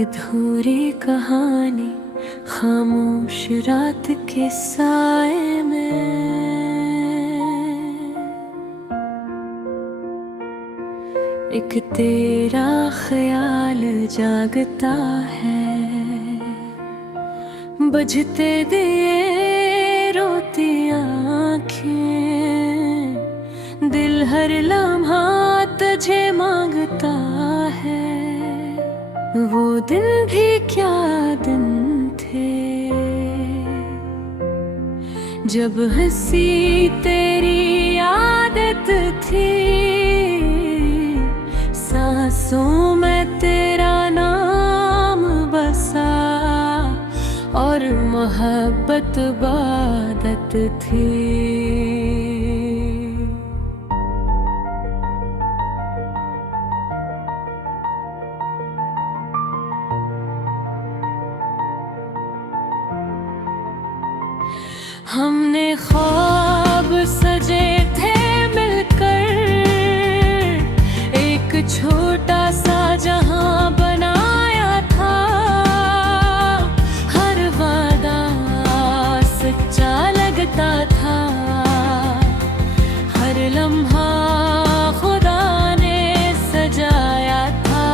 अधूरी कहानी खामोश रात के साए में, एक तेरा ख्याल जागता है। बुझते दिए रोती आँखें, दिल हर लम्हा तुझे मांगता है। वो दिन भी क्या दिन थे, जब हंसी तेरी आदत थी। सांसों में तेरा नाम बसा और मोहब्बत इबादत थी। हमने ख्वाब सजे थे मिलकर, एक छोटा सा जहां बनाया था। हर वादा सच्चा लगता था, हर लम्हा खुदा ने सजाया था।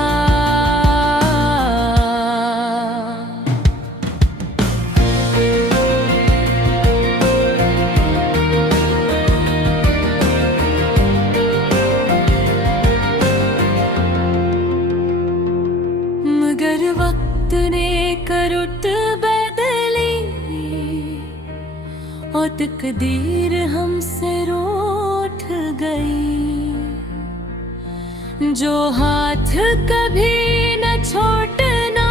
मगर वक्त ने करवट बदली और तकदीर हमसे रूठ गई। जो हाथ कभी न छोड़ना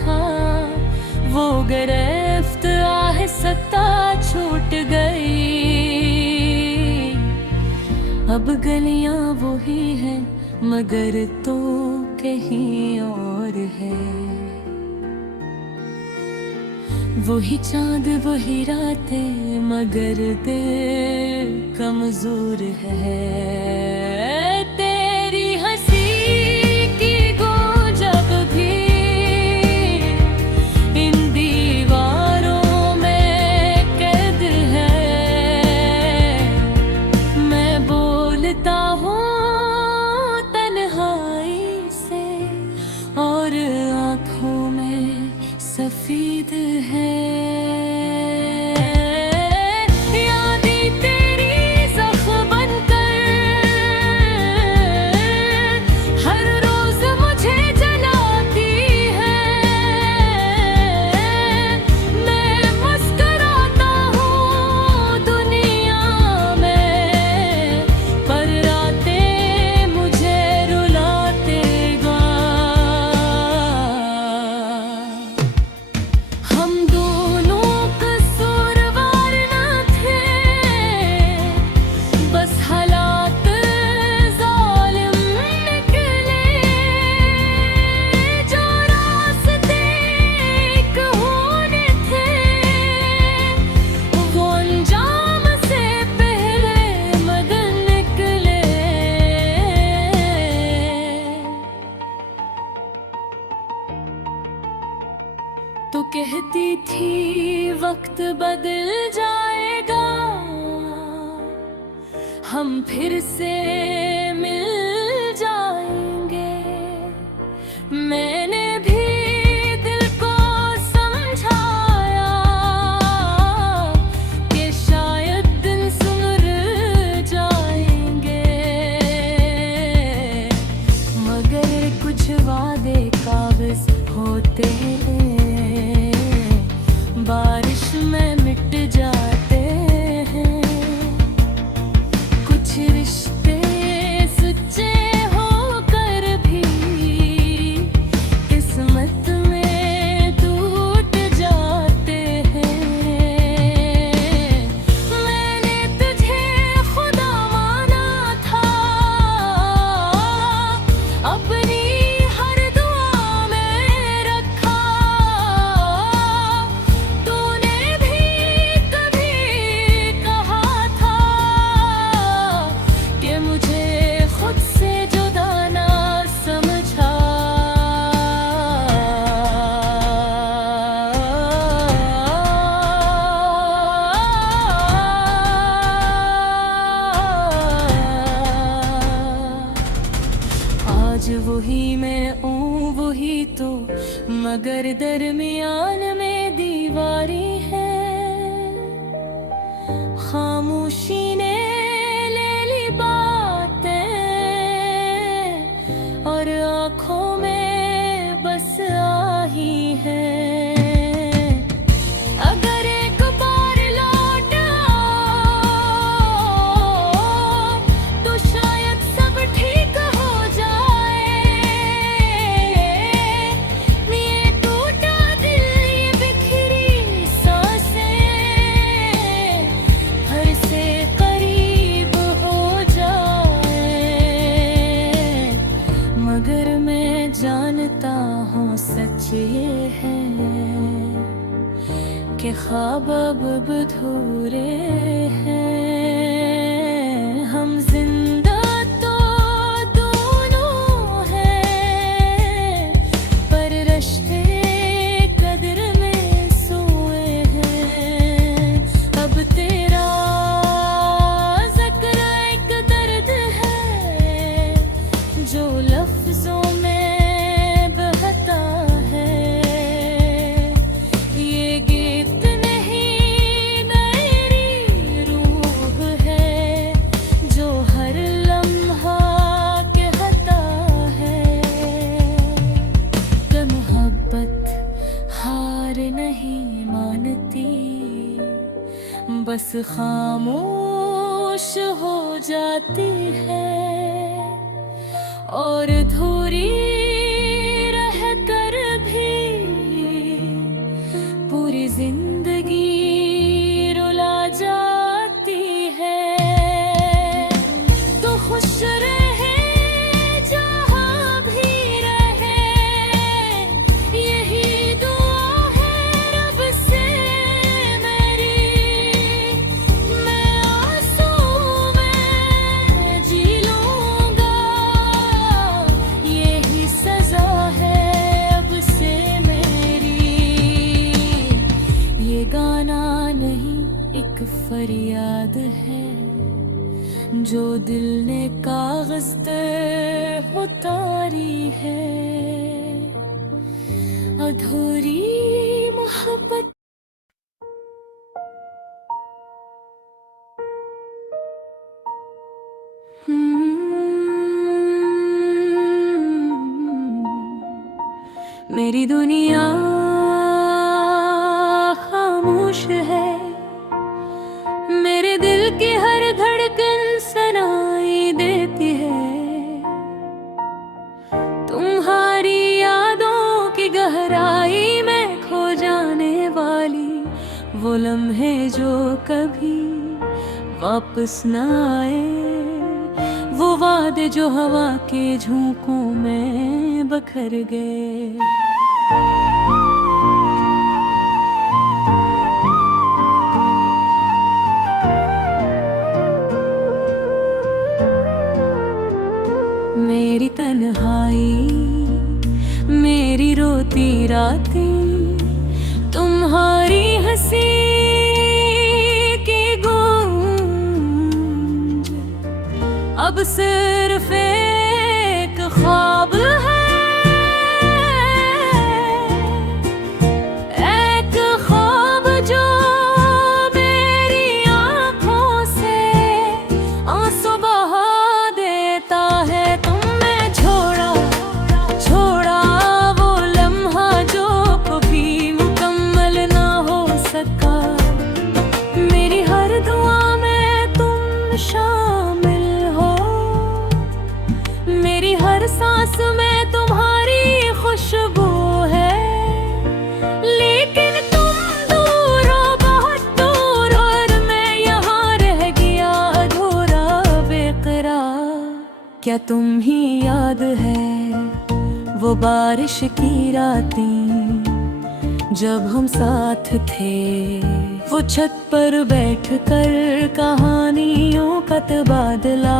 था, वो गिरफ्त आहिस्ता छूट गई। अब गलियां वही हैं मगर तो कहीं और है। वही चांद वही रातें मगर दिल कमजोर है। तेरी हंसी की गूंज अब भी इन दीवारों में कैद है। मैं बोलता हूँ और आँखों में सफेद है। यादें तेरी ज़ख्म बनकर हर रोज मुझे जलाती है। मैं मुस्कुराता हूँ दुनिया में, पर रातें मुझे रुलाते गा। हम दोनों कसूरवार न थे, बस हालात ज़ालिम निकले। जो रास्ते एक होने थे, वो अंजाम से पहले मगर निकले। तो कहती थी वक्त बदल जाएगा, हम फिर से मिल जाएंगे। मैंने भी दिल को समझाया कि शायद दिन सुधर जाएंगे। मगर कुछ वादे कागज होते हैं, बारिश में मिट जाते हैं। कुछ रिश्ते सच्चे होकर भी के ख्वाब अब अधूरे हैं। हम जिंदा तो दोनों हैं, पर रिश्ते कदर में सोए हैं। अब तेरा ज़िक्र एक दर्द है जो लफ्ज़ों में बहता है। ये गीत नहीं मेरी रूह है जो हर लम्हा कहता है कि मोहब्बत हार नहीं मानती, बस खामोश हो जाती है। और अधूरी रह कर भी पूरी जिंदगी रुला जाती है। तो खुश रहे जहाँ भी रहे, यही दुआ है रब से मेरी। मैं आंसू में जी लूँगा, यही सजा है अब से मेरी। ये गाना नहीं एक फरियाद है जो दिल ने कागज पे उतारी है। अधूरी मोहब्बत। मेरी दुनिया खामोश है, मेरे दिल की हर धड़कन सुनाई देती है। तुम्हारी यादों की गहराई में खो जाने वाली वो लम्हे जो कभी वापस न आए, वो वादे जो हवा के झोंकों में बखर गए। मेरी तन्हाई, मेरी रोती रातें, तुम्हारी हंसी की गूंज अब सिर्फ एक ख्वाब है। एक ख्वाब जो मेरी आंखों से आंसू बहा देता है। तुमने छोड़ा वो लम्हा जो कभी मुकम्मल ना हो सका। मेरी हर दुआ में तुम शामिल हो, मेरी हर सांस में तुम्हारी खुशबू है। लेकिन तुम दूर हो, बहुत दूर, और मैं यहाँ रह गया अधूरा बेकरार। क्या तुम ही याद है वो बारिश की रातें जब हम साथ थे, वो छत पर बैठकर कहानियों का तबादला,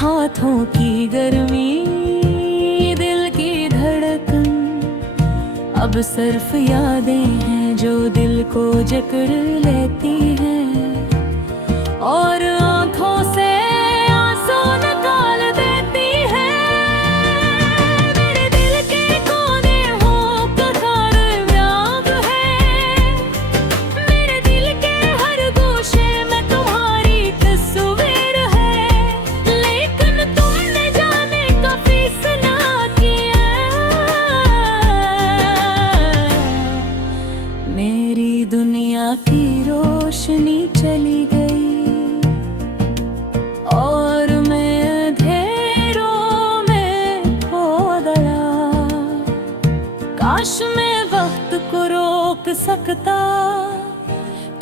हाथों की गर्मी, दिल की धड़कन। अब सिर्फ यादें हैं जो दिल को जकड़ लेती हैं और आंखों से आंसू निकाल देती हैं। मेरे दिल के कोने हो कतार व्याग है, मेरे दिल के हर गोशे में तुम्हारी तस्वीर है। लेकिन तुमने जाने का फैसला किया, मेरी दुनिया की रोशनी चली गई और मैं अंधेरों में खो गया। काश मैं वक्त को रोक सकता,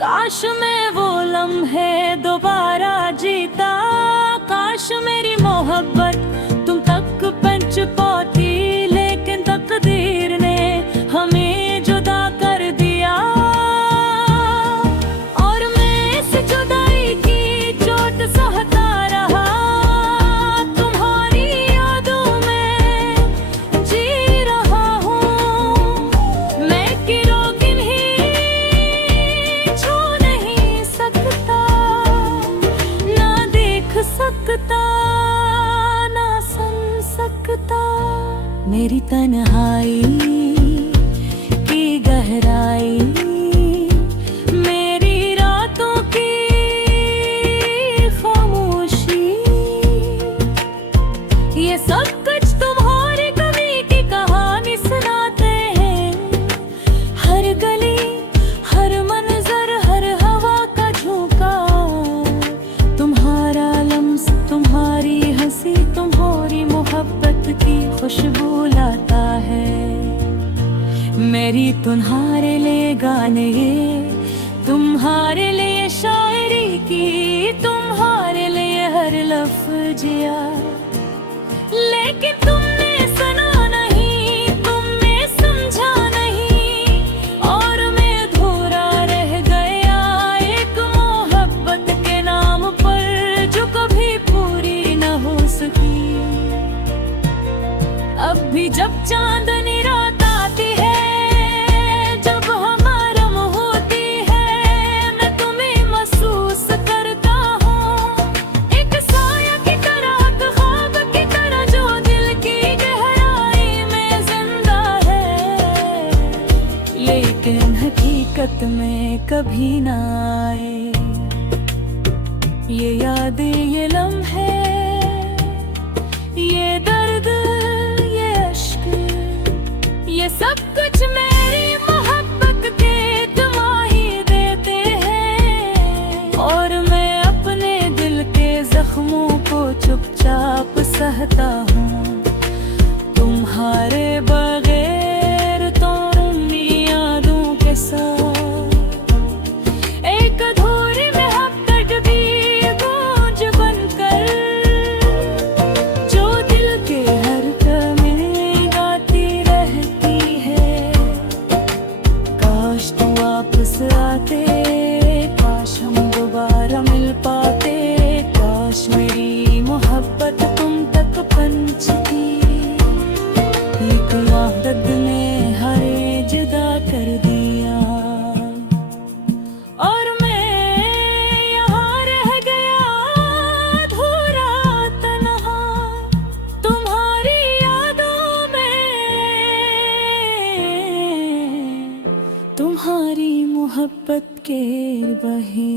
काश मैं वो लम्हे दोबारा जीता। काश मेरी मोहब्बत तुम तक पहुंच पाती, लेकिन तकदीर ने हमें जुदा कर दिया। मेरी तन्हाई की गहराई, मेरी रातों की खामोशी, ये सब कुछ तुम्हारी कमी की कहानी सुनाते हैं। हर गली, हर मंजर, हर हवा का झोंका, तुम्हारा लम्स, तुम्हारी हंसी, तुम्हारी मोहब्बत की खुशबू लाता है। मेरी तुम्हारे लिए गाने, तुम्हारे लिए शायरी की, तुम्हारे लिए हर लफ्ज यार। लेकिन तुमने सुना नहीं, तुमने समझा नहीं, और मैं अधूरा रह गया एक मोहब्बत के नाम पर जो कभी पूरी न हो सकी। अब भी जब चांदनी रात आती है, जब हमारा होती है, मैं तुम्हें महसूस करता हूँ एक साया की तरह, ख्वाब की तरह जो दिल की गहराई में जिंदा है, लेकिन हकीकत में कभी ना आए। ये यादें, ये लम्हे, ये दर्द, ये अश्क, ये सब कुछ मेरी मोहब्बत के गवाही देते हैं। और मैं अपने दिल के जख्मों को चुपचाप सहता हूँ, तुम्हारे बगैर, तुम यादों के साथ। एक अधूरी मोहब्बत भी गूंज बनकर, जो दिल के हर कमी गाती रहती है। काश तुम वापस आते, काश हम दोबारा मिल पाते, काश मेरी मोहब्बत तुम तक पहुंचती। लेकिन आदत ने हरे जुदा कर दिया, और मैं यहाँ रह गया अधूरा तन्हा, तुम्हारी यादों में, तुम्हारी मोहब्बत के बहे।